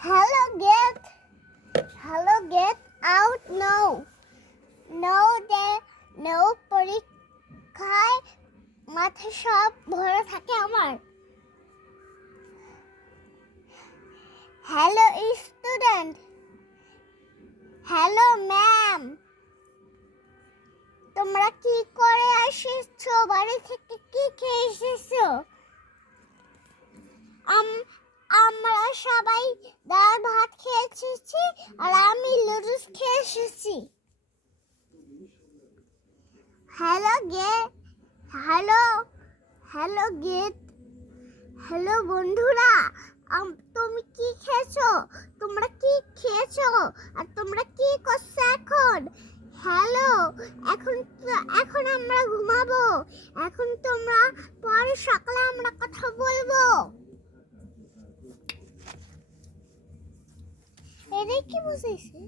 Hello, get out now. No পরীক্ষায় মাথা সব ভরে থাকে আমার। হ্যালো স্টুডেন্ট, হ্যালো ম্যাম, তোমরা কি করে এসেছো? বাড়ি থেকে কি খেয়ে এসেছো? আমরা সবাই ডাল ভাত খেয়ে এসেছি আর আমি লুডুস খেয়ে এসেছি। হ্যালো বন্ধুরা, তুমি কি খেয়েছো? তোমরা কি খেয়েছো? আর তোমরা কি করছো এখন? হ্যালো, এখন আমরা ঘুমাবো। এখন তোমরা পরে সকালে আমরা কথা বলবো। এটাই কি বুঝেছে?